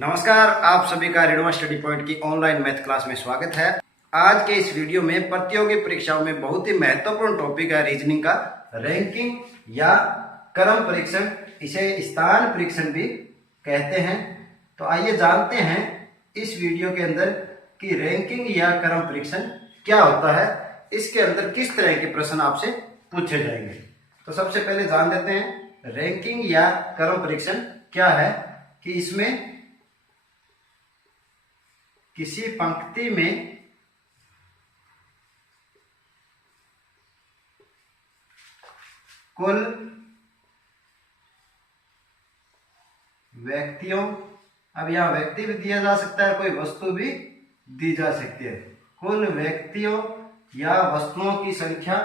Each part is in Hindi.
नमस्कार, आप सभी का ऋणवा स्टडी पॉइंट की ऑनलाइन मैथ क्लास में स्वागत है। आज के इस वीडियो में प्रतियोगी परीक्षाओं में बहुत ही महत्वपूर्ण टॉपिक है रीजनिंग का रैंकिंग या क्रम परीक्षण, इसे स्थान परीक्षण भी कहते हैं। तो आइए जानते हैं इस वीडियो के अंदर कि रैंकिंग या क्रम परीक्षण क्या होता है, इसके अंदर किस तरह के प्रश्न आपसे पूछे जाएंगे। तो सबसे पहले जान लेते हैं रैंकिंग या क्रम परीक्षण क्या है। कि इसमें किसी पंक्ति में कुल व्यक्तियों, अब यहां व्यक्ति भी दिया जा सकता है, कोई वस्तु भी दी जा सकती है, कुल व्यक्तियों या वस्तुओं की संख्या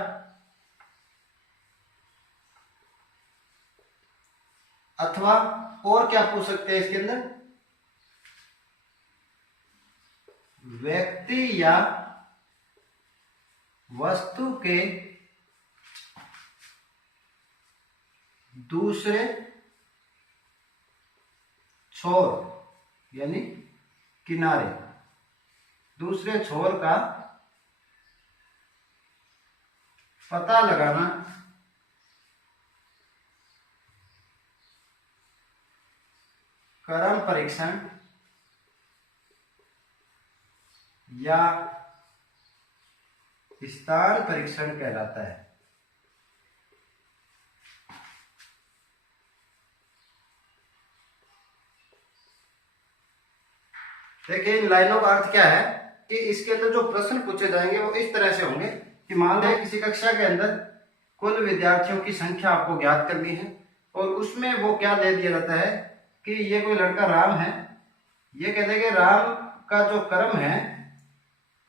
अथवा और क्या पूछ सकते हैं इसके अंदर, व्यक्ति या वस्तु के दूसरे छोर यानी किनारे, दूसरे छोर का पता लगाना क्रम परीक्षण या स्थान परीक्षण कहलाता है। देखिए इन लाइनों का अर्थ क्या है कि इसके अंदर जो प्रश्न पूछे जाएंगे वो इस तरह से होंगे कि मान लें किसी कक्षा के अंदर कुल विद्यार्थियों की संख्या आपको ज्ञात करनी है और उसमें वो क्या दे दिया जाता है कि ये कोई लड़का राम है, ये कहते हैं कि राम का जो क्रम है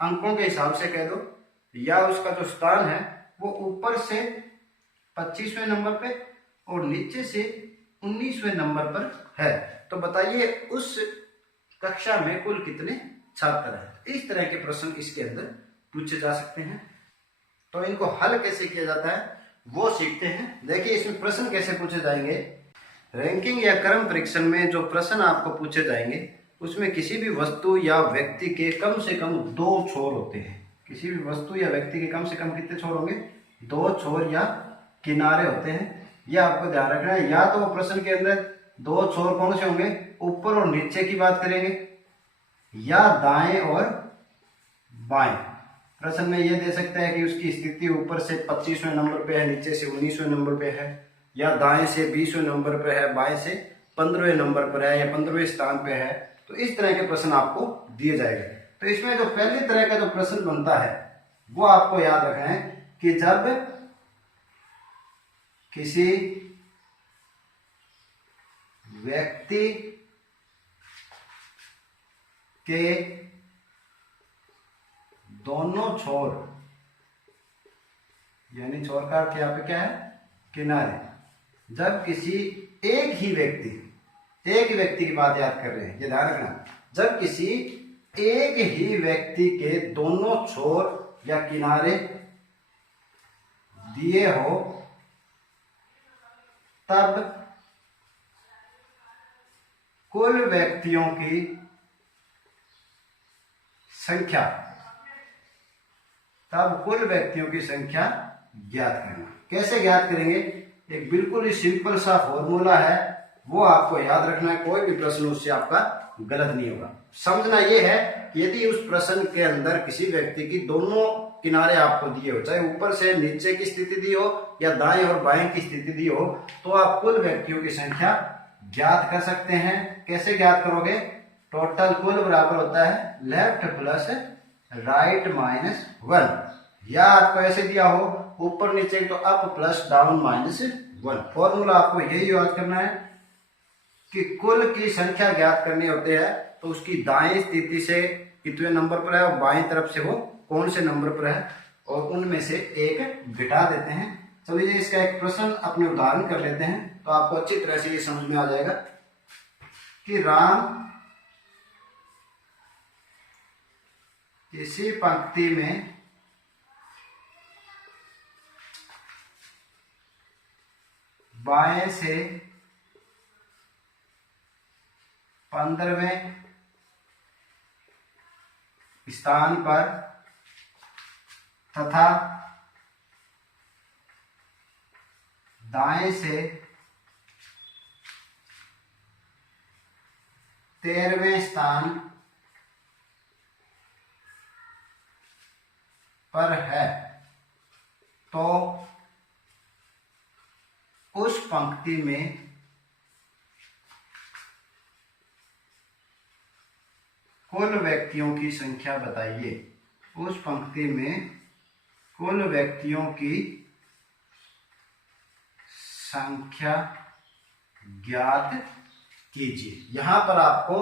अंकों के हिसाब से कह दो या उसका जो स्थान है वो ऊपर से 25वें नंबर पे और नीचे से 19वें नंबर पर है। तो बताइए उस कक्षा में कुल कितने छात्र हैं। इस तरह के प्रश्न इसके अंदर पूछे जा सकते हैं। तो इनको हल कैसे किया जाता है वो सीखते हैं। देखिए इसमें प्रश्न कैसे पूछे जाएंगे। रैंकिंग या क्रम परीक्षण में जो प्रश्न आपको पूछे जाएंगे उसमें किसी भी वस्तु या व्यक्ति के कम से कम दो छोर होते हैं। किसी भी वस्तु या व्यक्ति के कम से कम कितने छोर होंगे, दो छोर या किनारे होते हैं। यह आपको ध्यान रखना है। या तो वो प्रश्न के अंदर दो छोर कौन से होंगे, ऊपर और नीचे की बात करेंगे या दाएं और बाएं। प्रश्न में यह दे सकता है कि उसकी स्थिति ऊपर से 25वें नंबर पे है, नीचे से 19वें नंबर पे है, या दाएं से 20वें नंबर पे है, बाएं से 15वें नंबर पर है या 15वें स्थान पे है। तो इस तरह के प्रश्न आपको दिए जाएंगे। तो इसमें जो पहली तरह का जो प्रश्न बनता है वो आपको याद रखना है कि जब किसी व्यक्ति के दोनों छोर, यानी छोर का अर्थ यहाँ पे क्या है, किनारे, जब किसी एक ही व्यक्ति की बात याद कर रहे हैं, ये ध्यान रखना, जब किसी एक ही व्यक्ति के दोनों छोर या किनारे दिए हो तब कुल व्यक्तियों की संख्या ज्ञात करना। कैसे ज्ञात करेंगे, एक बिल्कुल ही सिंपल सा फॉर्मूला है, वो आपको याद रखना है। कोई भी प्रश्न उससे आपका गलत नहीं होगा। समझना यह है कि यदि उस प्रश्न के अंदर किसी व्यक्ति की दोनों किनारे आपको दिए हो, चाहे ऊपर से नीचे की स्थिति दी हो या दाएं और बाएं की स्थिति दी हो, तो आप कुल व्यक्तियों की संख्या ज्ञात कर सकते हैं। कैसे ज्ञात करोगे, टोटल कुल बराबर होता है लेफ्ट प्लस राइट माइनस 1, या आपको ऐसे दिया हो ऊपर नीचे तो up plus down minus 1। Formula आपको यही याद करना है कि कुल की संख्या ज्ञात करनी होती है तो उसकी दाएं स्थिति से कितने नंबर पर है और बाएं तरफ से वो कौन से नंबर पर है और उनमें से एक घटा देते हैं। चलिए इसका एक प्रश्न अपने उदाहरण कर लेते हैं तो आपको अच्छी तरह से ये समझ में आ जाएगा कि राम इसी पंक्ति में बाएं से 15वें स्थान पर तथा दाएं से 13वें स्थान पर है, तो उस पंक्ति में कुल व्यक्तियों की संख्या बताइए। उस पंक्ति में कुल व्यक्तियों की संख्या ज्ञात कीजिए। यहां पर आपको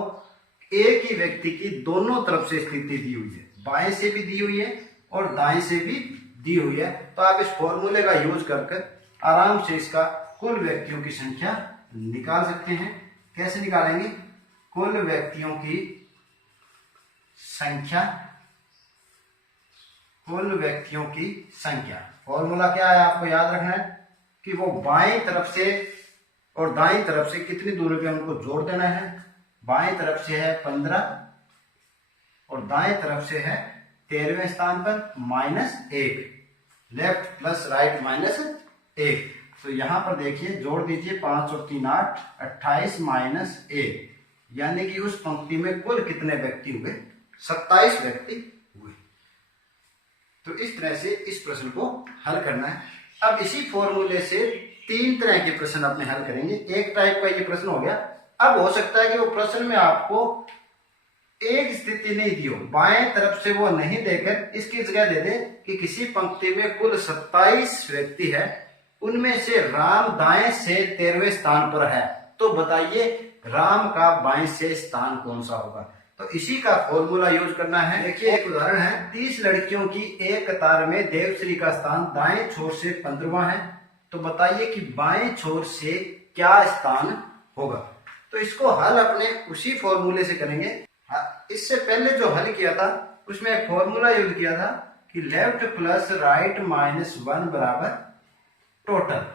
एक ही व्यक्ति की दोनों तरफ से स्थिति दी हुई है, बाएं से भी दी हुई है और दाएं से भी दी हुई है। तो आप इस फॉर्मूले का यूज कर आराम से इसका कुल व्यक्तियों की संख्या निकाल सकते हैं। कैसे निकालेंगे? कुल व्यक्तियों की संख्या, कुल व्यक्तियों की संख्या फॉर्मूला क्या है आपको याद रखना है कि वो बाएं तरफ से और दाएं तरफ से कितनी दूरी पे हमको जोड़ देना है। बाएं तरफ से है 15 और दाएं तरफ से है 13वें स्थान पर -1, लेफ्ट प्लस राइट -1। तो यहां पर देखिए जोड़ दीजिए, 5 और 3 8, 28 -1, यानी कि उस पंक्ति में कुल कितने व्यक्ति हुए? 27 व्यक्ति हुए। तो इस तरह से इस प्रश्न को हल करना है। अब इसी फॉर्मूले से 3 तरह के प्रश्न अपने हल करेंगे। एक टाइप का ये प्रश्न हो गया। अब हो सकता है कि वो प्रश्न में आपको एक स्थिति नहीं दी हो, बाएं तरफ से वो नहीं देकर इसकी जगह दे दे कि किसी पंक्ति में कुल 27 व्यक्ति है, उनमें से राम दाएं से 13वें स्थान पर है, तो बताइए राम का बाएं से स्थान कौन सा होगा। तो इसी का फॉर्मूला यूज करना है। देखिए एक उदाहरण है, 30 लड़कियों की एक कतार में देवश्री का स्थान दाएं छोर से 15वां है, तो बताइए कि बाएं छोर से क्या स्थान होगा। तो इसको हल अपने उसी फॉर्मूले से करेंगे। इससे पहले जो हल किया था उसमें एक फॉर्मूला यूज किया था कि लेफ्ट प्लस राइट -1 बराबर टोटल।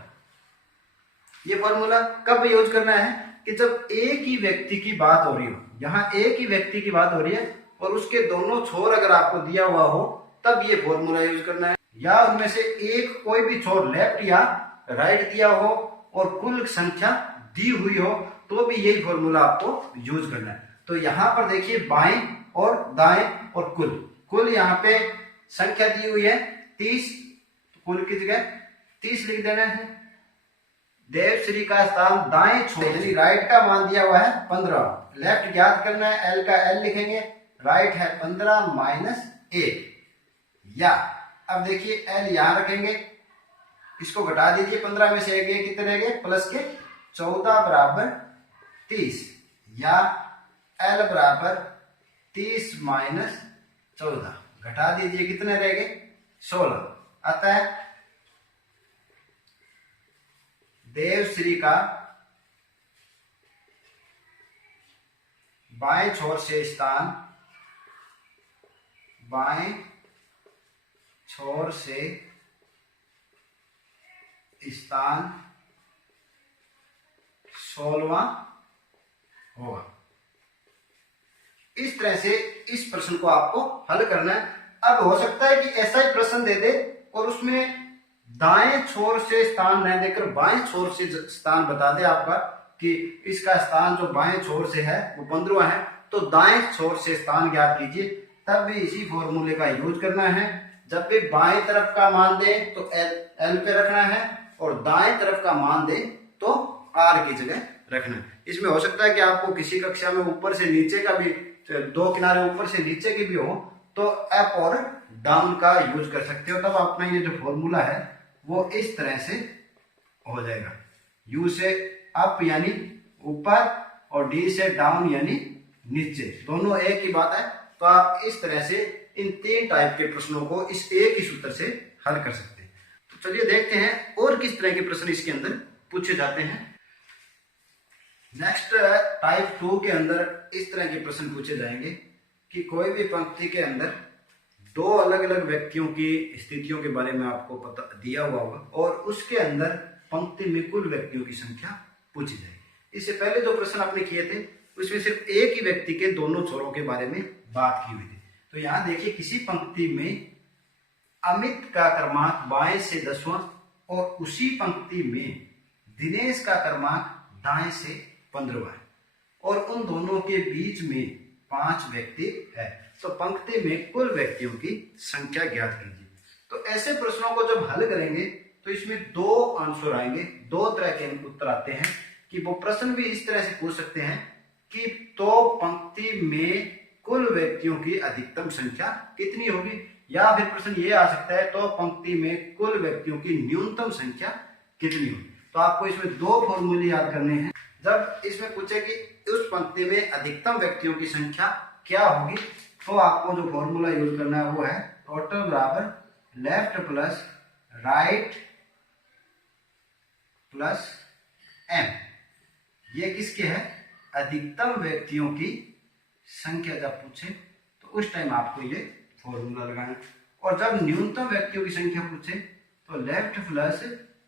ये फॉर्मूला कब यूज करना है कि जब एक ही व्यक्ति की बात हो रही हो। यहाँ एक ही व्यक्ति की बात हो रही है और उसके दोनों छोर अगर आपको दिया हुआ हो तब ये फॉर्मूला यूज करना है, या उनमें से एक कोई भी छोर लेफ्ट या राइट दिया हो और कुल संख्या दी हुई हो तो भी यही फॉर्मूला आपको यूज करना है। तो यहाँ पर देखिए बाएं और दाएं और कुल यहाँ पे संख्या दी हुई है 30, कुल की जगह 30 लिख देना है। देवश्री का स्थान दाएं छोर, राइट का मान दिया हुआ है 15, लेफ्ट ज्ञात करना है, एल का एल लिखेंगे, राइट है 15 -1, या अब देखिए एल यहां रखेंगे, इसको घटा दीजिए, 15 में से एक कितने रह गए प्लस के 14 बराबर 30, या एल बराबर 30 -14, घटा दीजिए कितने रह गए 16। अतः देवश्री का बाएं छोर से स्थान, बाएं छोर से स्थान 16वां होगा। इस तरह से इस प्रश्न को आपको हल करना है। अब हो सकता है कि ऐसा ही प्रश्न दे दे और उसमें दाएं छोर से स्थान न देकर बाएं छोर से स्थान बता दे आपका कि इसका स्थान जो बाएं छोर से है वो 15वां है, तो दाएं छोर से स्थान ज्ञात कीजिए। तब भी इसी फॉर्मूले का यूज करना है। जब भी बाएं तरफ का मान दे तो एल पे रखना है और दाएं तरफ का मान दे तो आर की जगह रखना है। इसमें हो सकता है कि आपको किसी कक्षा में ऊपर से नीचे का भी, दो किनारे ऊपर से नीचे के भी हो, तो अप और डाउन का यूज कर सकते हो। तब अपना ये जो फॉर्मूला है वो इस तरह से हो जाएगा, यू से अप यानी ऊपर और डी से डाउन यानी नीचे, दोनों एक ही बात है। तो आप इस तरह से इन 3 टाइप के प्रश्नों को इस एक ही सूत्र से हल कर सकते हैं। तो चलिए देखते हैं और किस तरह के प्रश्न इसके अंदर पूछे जाते हैं। नेक्स्ट टाइप 2 के अंदर इस तरह के प्रश्न पूछे जाएंगे कि कोई भी पंक्ति के अंदर 2 अलग अलग व्यक्तियों की स्थितियों के बारे में आपको पता दिया हुआ होगा और उसके अंदर पंक्ति में कुल व्यक्तियों की संख्या पूछी जाएगी। इससे पहले जो प्रश्न आपने किए थे उसमें सिर्फ एक ही व्यक्ति के दोनों छोरों के बारे में बात की हुई थी। तो यहाँ देखिए किसी पंक्ति में अमित का क्रमांक बाएं से 10वां और उसी पंक्ति में दिनेश का क्रमांक दाएं से 15वां है और उन दोनों के बीच में 5 व्यक्ति है। तो पंक्ति में कुल व्यक्तियों की संख्या ज्ञात कीजिए। तो ऐसे प्रश्नों को जब हल करेंगे तो इसमें 2 आंसर आएंगे, 2 तरह के उत्तर आते हैं कि वो प्रश्न भी इस तरह से पूछ सकते हैं कि तो पंक्ति में कुल व्यक्तियों की अधिकतम संख्या कितनी होगी, या फिर प्रश्न ये आ सकता है तो पंक्ति में कुल व्यक्तियों की न्यूनतम संख्या कितनी होगी। तो आपको इसमें 2 फॉर्मूले याद करने हैं। जब इसमें पूछे कि उस पंक्ति में अधिकतम व्यक्तियों की संख्या क्या होगी, तो आपको जो फॉर्मूला यूज करना है वो है टोटल बराबर left plus right plus M. ये किसके है, अधिकतम व्यक्तियों की संख्या जब पूछे तो उस टाइम आपको ये फॉर्मूला लगाना। और जब न्यूनतम व्यक्तियों की संख्या पूछे तो लेफ्ट प्लस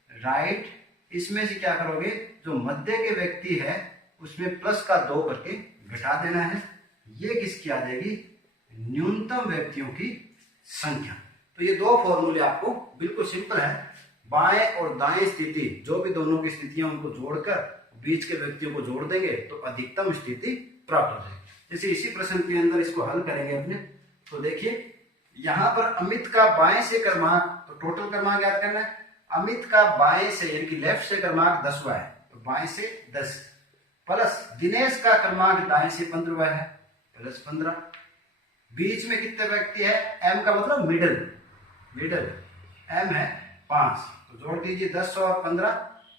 राइट, इसमें से क्या करोगे, जो मध्य के व्यक्ति है उसमें प्लस का 2 करके घटा देना है। ये किसकी आ जाएगी, न्यूनतम व्यक्तियों की संख्या। तो ये 2 फॉर्मूले आपको बिल्कुल सिंपल है, बाएं और दाएं स्थिति जो भी दोनों की स्थितियां उनको जोड़कर बीच के व्यक्तियों को जोड़ देंगे तो अधिकतम स्थिति प्राप्त हो जाएगी। जैसे इसी प्रश्न के अंदर इसको हल करेंगे अपने, तो देखिए यहाँ पर अमित का बाएं से क्रमांक, तो टोटल क्रमांक याद करना है। अमित का बाएं से यानी कि लेफ्ट से क्रमांक 10वां है, तो बाएं से 10 प्लस दिनेश का क्रमांक दाएं से 15वां है प्लस 15। बीच में कितने व्यक्ति है, एम का मतलब मिडल एम है 5, तो जोड़ दीजिए 10 और 15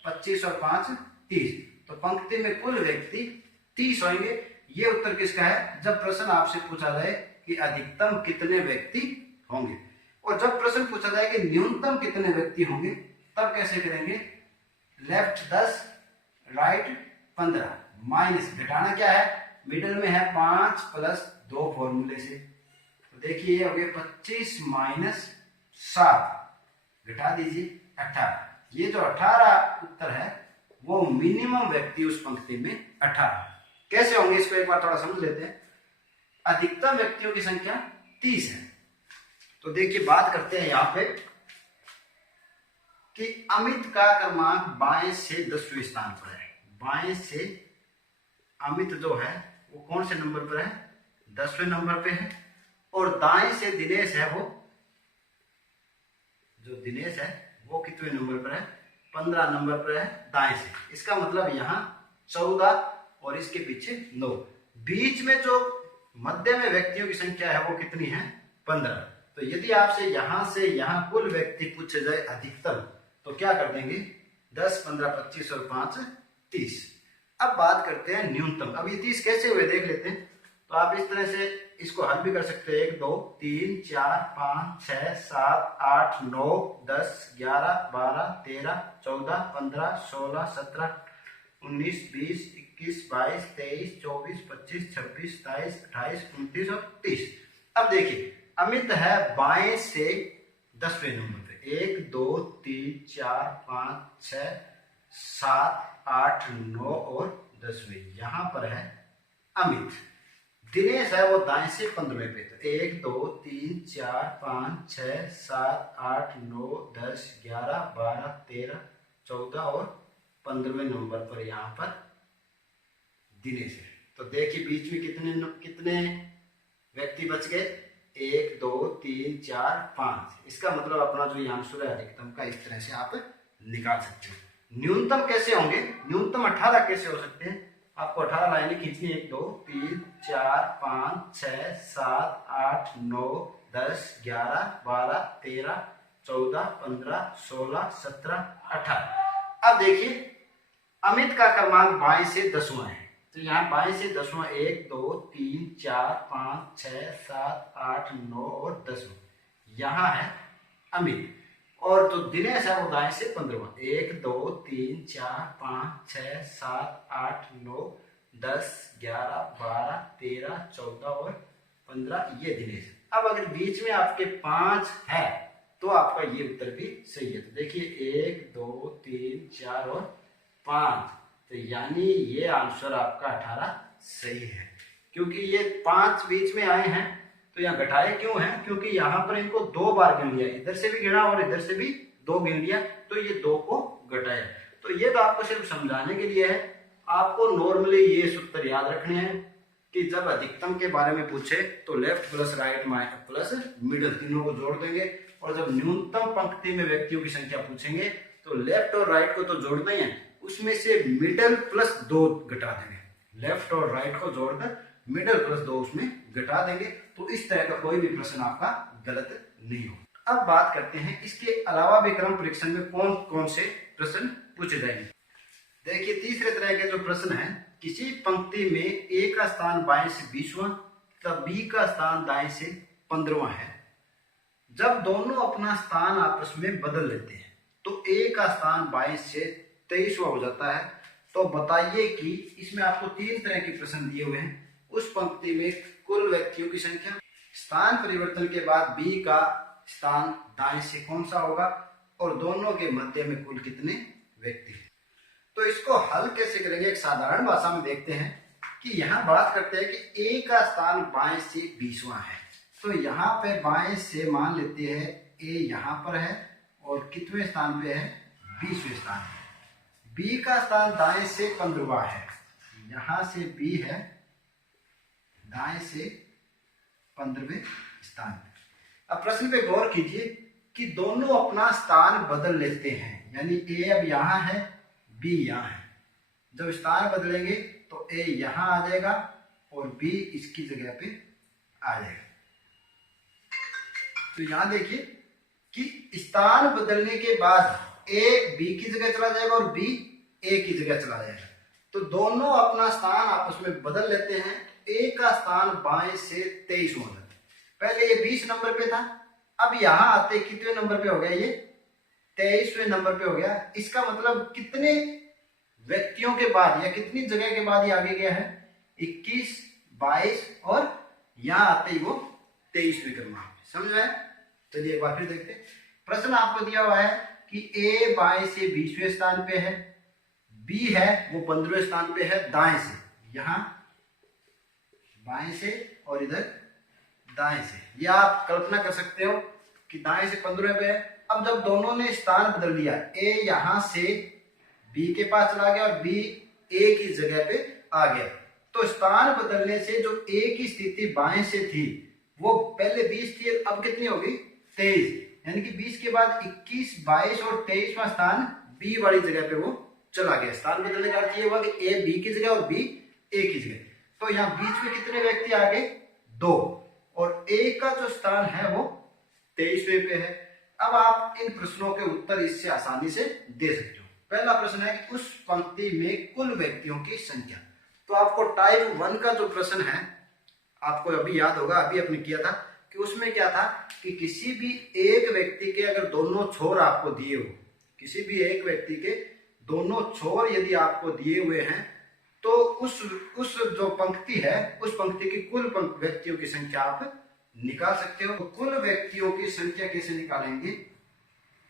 25 और 5 30। तो पंक्ति में कुल व्यक्ति 30 होंगे। ये उत्तर किसका है, जब प्रश्न आपसे पूछा जाए कि अधिकतम कितने व्यक्ति होंगे। और जब प्रश्न पूछा जाए कि न्यूनतम कितने व्यक्ति होंगे तब कैसे करेंगे, लेफ्ट 10 राइट 15 माइनस घटाना क्या है, मिडल में है 5 प्लस 2 फॉर्मूले से। तो देखिए ये हो गया 25 माइनस 7, घटा दीजिए 18। ये जो 18 उत्तर है वो मिनिमम व्यक्ति उस पंक्ति में 18 कैसे होंगे, इसको एक बार थोड़ा समझ लेते हैं। अधिकतम व्यक्तियों की संख्या 30 है। तो देखिए बात करते हैं यहाँ पे कि अमित का क्रमांक बाएं से 10वें स्थान पर है। बाएं से अमित जो है वो कौन से नंबर पर है, 10वें नंबर पे है। और दाएं से दिनेश है, वो जो दिनेश है वो कितने नंबर पर है, 15 नंबर पर है दाएं से। इसका मतलब यहाँ 14 और इसके पीछे 9। बीच में जो मध्य में व्यक्तियों की संख्या है वो कितनी है, 15। तो यदि आपसे यहां से यहां कुल व्यक्ति पूछे जाए अधिकतम तो क्या कर देंगे, 10 15 25 और 5 30। अब बात करते हैं न्यूनतम। अब ये 30 कैसे हुए देख लेते हैं। तो आप इस तरह से इसको हल भी कर सकते हैं, 1 2 3 4 5 6 7 8 9 10 11 12 13 14 15 16 17 19 20 21 22 23 24 25 26 27 28 29 और 30। अब देखिए अमित है बाएं से 10वें नंबर पे, 1 2 3 4 5 6 7 8 9 और 10वें यहाँ पर है अमित। दिनेश है वो दाएं से 15वें पे, तो 1 2 3 4 5 6 7 8 9 10 11 12 13 14 और 15वें नंबर पर यहाँ पर दिनेश है। तो देखिए बीच में कितने व्यक्ति बच गए, 1 2 3 4 5। इसका मतलब अपना जो आंसर है अधिकतम का इस तरह से आप निकाल सकते हैं। न्यूनतम कैसे होंगे, न्यूनतम 18 कैसे हो सकते हैं, आपको 18 लाइनें खींचनी, 1 2 3 4 5 6 7 8 9 10 11 12 13 14 15 16 17 18। अब देखिए अमित का क्रमांक बाएं से 10वां है, तो यहाँ बाएं से 10वां 1 2 3 4 5 6 7 8 9 और 10 यहाँ है अमित। और जो दिनेश है वो दाएं से 15वां, 1 2 3 4 5 6 7 8 9 10 11 12 13 14 और 15 ये दिनेश। अब अगर बीच में आपके 5 है तो आपका ये उत्तर भी सही है। तो देखिए 1 2 3 4 और 5, तो यानी ये आंसर आपका 18 सही है, क्योंकि ये 5 बीच में आए हैं तो यहाँ घटाए क्यों हैं, क्योंकि यहाँ पर इनको 2 बार गिन लिया, इधर से भी गिना और इधर से भी 2 गिन लिया, तो ये 2 को घटाया। तो ये तो आपको सिर्फ समझाने के लिए है। आपको नॉर्मली ये सूत्र याद रखने हैं कि जब अधिकतम के बारे में पूछे तो left plus right plus middle तीनों को जोड़ देंगे, और जब न्यूनतम पंक्ति में व्यक्तियों की संख्या पूछेंगे तो लेफ्ट और राइट को तो जोड़ना ही है, उसमें से मिडल प्लस 2 घटा देंगे। लेफ्ट और राइट को जोड़कर मिडल प्लस 2 उसमें घटा देंगे, तो इस तरह का कोई भी प्रश्न आपका गलत नहीं हो। अब बात करते हैं इसके अलावा भी क्रम परीक्षण में कौन कौन से प्रश्न पूछे जाएंगे। देखिए तीसरे तरह के जो प्रश्न है, किसी पंक्ति में ए का स्थान बाएं से 20वां तथा बी का स्थान दाएं से 15वां है। जब दोनों अपना स्थान आपस में बदल लेते हैं तो ए का स्थान बाएं से 23वां हो जाता है। तो बताइए कि इसमें आपको 3 तरह के प्रश्न दिए हुए हैं। उस पंक्ति में कुल व्यक्तियों की संख्या, स्थान परिवर्तन के बाद बी का स्थान दाएं से कौन सा होगा, और दोनों के मध्य में कुल कितने व्यक्ति हैं। तो इसको हल कैसे करेंगे, एक साधारण भाषा में देखते हैं कि यहाँ बात करते हैं कि ए का स्थान बाएं से 20वां है, तो यहाँ पे बाएं से मान लेते हैं ए यहाँ पर है और कितवें स्थान पे है, 20वें स्थान पे। बी का स्थान दाएं से 15वां है, यहाँ से बी है दाएं से 15वें स्थान पे। अब प्रश्न पे गौर कीजिए कि दोनों अपना स्थान बदल लेते हैं, यानी ए अब यहाँ है, बी यहाँ है। जब स्थान बदलेंगे तो ए यहाँ आ जाएगा और बी इसकी जगह पे आ जाएगा। तो यहाँ देखिए कि स्थान बदलने के बाद ए बी की जगह चला जाएगा और बी ए की जगह चला जाएगा। तो दोनों अपना स्थान आपस में बदल लेते हैं। ए का स्थान बाएं से 23 हो जाता है। पहले ये 20 नंबर पे था, अब यहां आते कितने नंबर पे हो गया, ये 23वें नंबर पे हो गया। इसका मतलब कितने व्यक्तियों के बाद या कितनी जगह के बाद ये आगे गया है, 21, 22 और यहां आते ही वो 23वें क्रमांक। समझ में? चलिए एक बार फिर देखते हैं। प्रश्न आपको दिया हुआ है कि ए बाएं से 20वें स्थान पे है, बी है वो 15वें स्थान पे है दाएं से, यहां बाएं से और इधर दाएं से। ये आप कल्पना कर सकते हो कि दाएं से 15वें पे है। अब जब दोनों ने स्थान बदल लिया, ए यहां से बी के पास चला गया और बी ए की जगह पे आ गया, तो स्थान बदलने से जो ए की स्थिति बाएं से थी वो पहले 20 थी, अब कितनी होगी, 23। यानी कि 20 के बाद 21, 22 और 23वां स्थान बी वाली जगह पे वो चला गया। स्थान बदलने का अर्थ ये हुआ कि ए बी की जगह और बी ए की जगह। तो यहाँ बीच में कितने व्यक्ति आ गए, 2, और ए का जो स्थान है वो 23वें पे है। अब आप इन प्रश्नों के उत्तर इससे आसानी से दे सकते हो। पहला प्रश्न है कि उस पंक्ति में कुल व्यक्तियों की संख्या। तो आपको टाइप 1 का जो प्रश्न है आपको अभी याद होगा, अभी आपने किया था कि उसमें क्या था कि किसी भी एक व्यक्ति के अगर दोनों छोर आपको दिए हो, किसी भी एक व्यक्ति के दोनों छोर यदि आपको दिए हुए हैं तो उस जो पंक्ति है उस पंक्ति की कुल व्यक्तियों की संख्या आप निकाल सकते हो। तो कुल व्यक्तियों की संख्या कैसे निकालेंगे,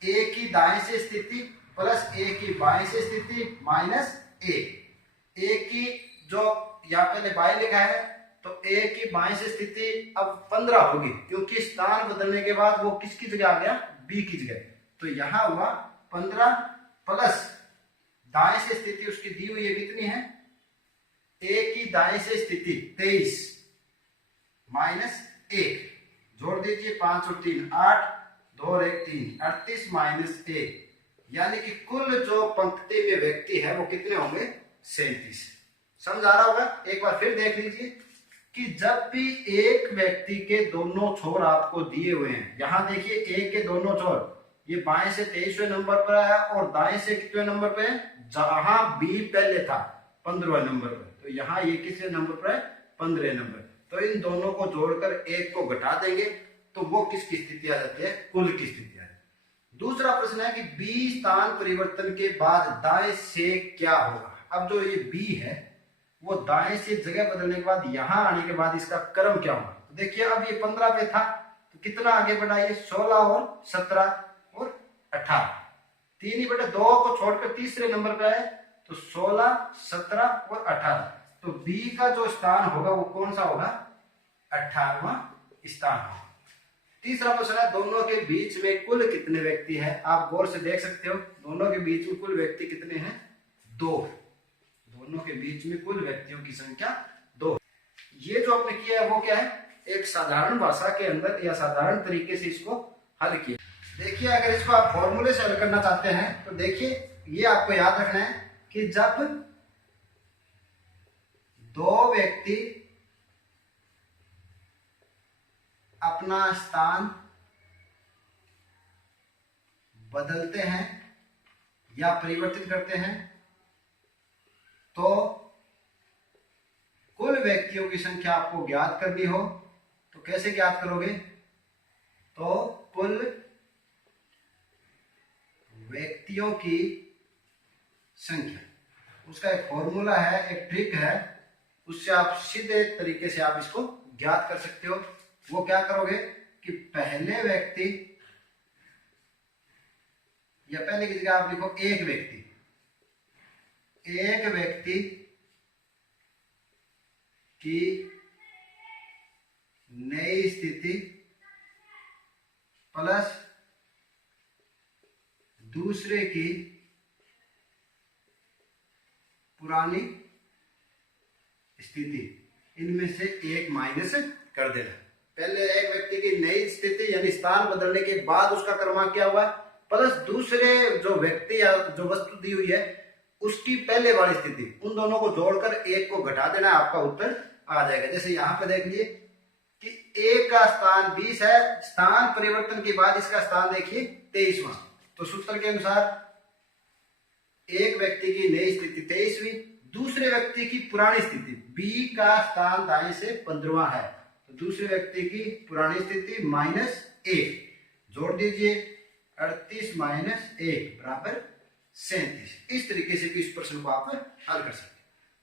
ए की दाएं से स्थिति प्लस ए की बाएं से स्थिति माइनस ए की जो यहाँ पहले बाएं लिखा है तो ए की बाएं से स्थिति अब 15 होगी, क्योंकि स्थान बदलने के बाद वो किसकी जगह आ गया, बी की जगह। तो यहाँ हुआ 15 प्लस दाएं से स्थिति उसकी दी हुई है कितनी है, ए की दाएं से स्थिति 23 माइनस 1, जोड़ दीजिए 5 और 3 8, 2 और 1 3, 38 माइनस 1, यानी कि कुल जो पंक्ति में व्यक्ति है वो कितने होंगे, 37। समझ आ रहा होगा? एक बार फिर देख लीजिए कि जब भी एक व्यक्ति के दोनों छोर आपको दिए हुए हैं, यहां देखिए ए के दोनों छोर ये बाएं से 23वें नंबर पर है और दाएं से कितने नंबर पे है, जहां बी पहले था 15वें नंबर पर, तो यहाँ ये किस नंबर पर है, 15वें नंबर। तो इन दोनों को जोड़कर एक को घटा देंगे तो वो किसकी स्थिति आ जाती है, कुल की स्थिति आ जाती है। दूसरा प्रश्न है कि बी स्थान परिवर्तन के बाद दाएं से क्या होगा। अब जो ये बी है वो दाएं से जगह बदलने के बाद यहां आने के बाद इसका क्रम क्या होगा। तो देखिए अब ये 15 पे था तो कितना आगे बढ़ा, ये 16 और 17 और 18, 3 ही बटे 2 को छोड़कर तीसरे नंबर पे आए तो 16, 17 और 18। तो बी का जो स्थान होगा वो कौन सा होगा, 18वां स्थान होगा। तीसरा प्रश्न है, दोनों के बीच में कुल कितने व्यक्ति हैं? आप गौर से देख सकते हो, दोनों के बीच में कुल व्यक्ति कितने हैं, 2। दोनों के बीच में कुल व्यक्तियों की संख्या 2। ये जो आपने किया है वो क्या है, एक साधारण भाषा के अंदर या साधारण तरीके से इसको हल किया। देखिए अगर इसको आप फॉर्मूले से हल करना चाहते हैं तो देखिए ये आपको याद रखना है कि जब 2 व्यक्ति अपना स्थान बदलते हैं या परिवर्तित करते हैं तो कुल व्यक्तियों की संख्या आपको ज्ञात करनी हो तो कैसे ज्ञात करोगे, तो कुल व्यक्तियों की संख्या, उसका एक फॉर्मूला है, एक ट्रिक है, उससे आप सीधे तरीके से आप इसको ज्ञात कर सकते हो। वो क्या करोगे कि पहले व्यक्ति या पहले की जगह आप लिखो एक व्यक्ति की नई स्थिति प्लस दूसरे की पुरानी स्थिति, इनमें से एक माइनस कर देना। पहले एक व्यक्ति की नई स्थिति यानी स्थान बदलने के बाद उसका क्रमांक क्या हुआ, प्लस दूसरे जो व्यक्ति या जो वस्तु दी हुई है उसकी पहले वाली स्थिति, उन दोनों को जोड़कर एक को घटा देना, आपका उत्तर आ जाएगा। जैसे यहां पे देख लिए कि एक का स्थान 20 है, स्थान परिवर्तन के बाद इसका स्थान देखिए 23वां, तो सूत्र के अनुसार एक व्यक्ति की नई स्थिति 23वीं, दूसरे व्यक्ति की पुरानी स्थिति, बी का स्थान दाएं से 15वां है, तो दूसरे व्यक्ति की पुरानी स्थिति -1, जोड़ दीजिए 38 - 1 बराबर 37। इस तरीके से भी इस प्रश्न को आप हल कर सकते हैं।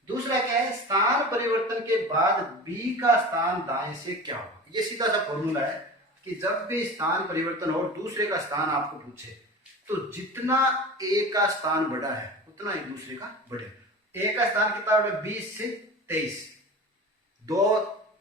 दूसरा क्या है, स्थान परिवर्तन के बाद बी का स्थान दाएं से क्या होगा। ये सीधा सा फॉर्मूला है कि जब भी स्थान परिवर्तन हो दूसरे का स्थान आपको पूछे तो जितना ए का स्थान बड़ा है उतना ही दूसरे का बढ़े। ए का स्थान कितना बड़ा, 20 से 23, 2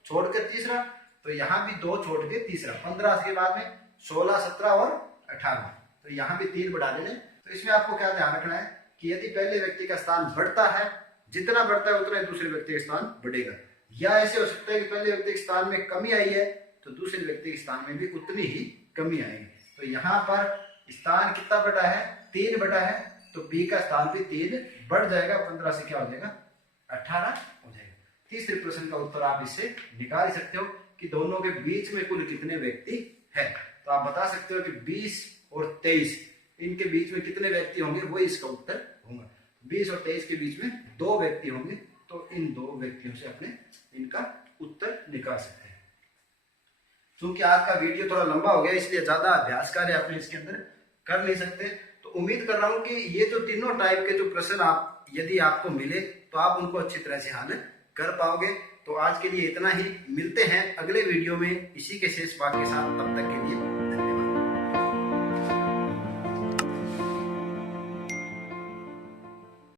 छोड़कर तीसरा, तो यहां भी 2 छोड़ के तीसरा, 15 के बाद में 16, 17 और 18, तो यहां भी 3 बढ़ा देने। तो इसमें आपको क्या ध्यान रखना है कि यदि पहले व्यक्ति का स्थान बढ़ता है, जितना बढ़ता है उतना ही दूसरे व्यक्ति का स्थान बढ़ेगा, या ऐसे हो सकता है कि पहले व्यक्ति के स्थान में कमी आई है तो दूसरे व्यक्ति के स्थान में भी उतनी ही कमी आएगी। तो यहाँ पर स्थान कितना बढ़ा है, 3 बढ़ा है, तो बी का स्थान भी 3 बढ़ जाएगा, 15 से क्या हो जाएगा, 18 हो जाएगा। तीसरे प्रश्न का उत्तर आप इससे निकाल सकते हो कि दोनों के बीच में कुल कितने व्यक्ति हैं। तो आप बता सकते हो कि 20 और 23 इनके बीच में कितने व्यक्ति होंगे, वो इसका उत्तर होगा। 20 और 23 के बीच में 2 व्यक्ति होंगे, तो इन 2 व्यक्तियों से अपने इनका उत्तर निकाल सकते हैं। क्योंकि आज का वीडियो थोड़ा लंबा हो गया इसलिए ज्यादा अभ्यास कार्य आपने इसके अंदर कर नहीं सकते, तो उम्मीद कर रहा हूं कि ये जो तीनों टाइप के जो प्रश्न आप यदि आपको मिले तो आप उनको अच्छी तरह से हल कर पाओगे। तो आज के लिए इतना ही, मिलते हैं अगले वीडियो में इसी के शेष भाग के साथ, तब तक के लिए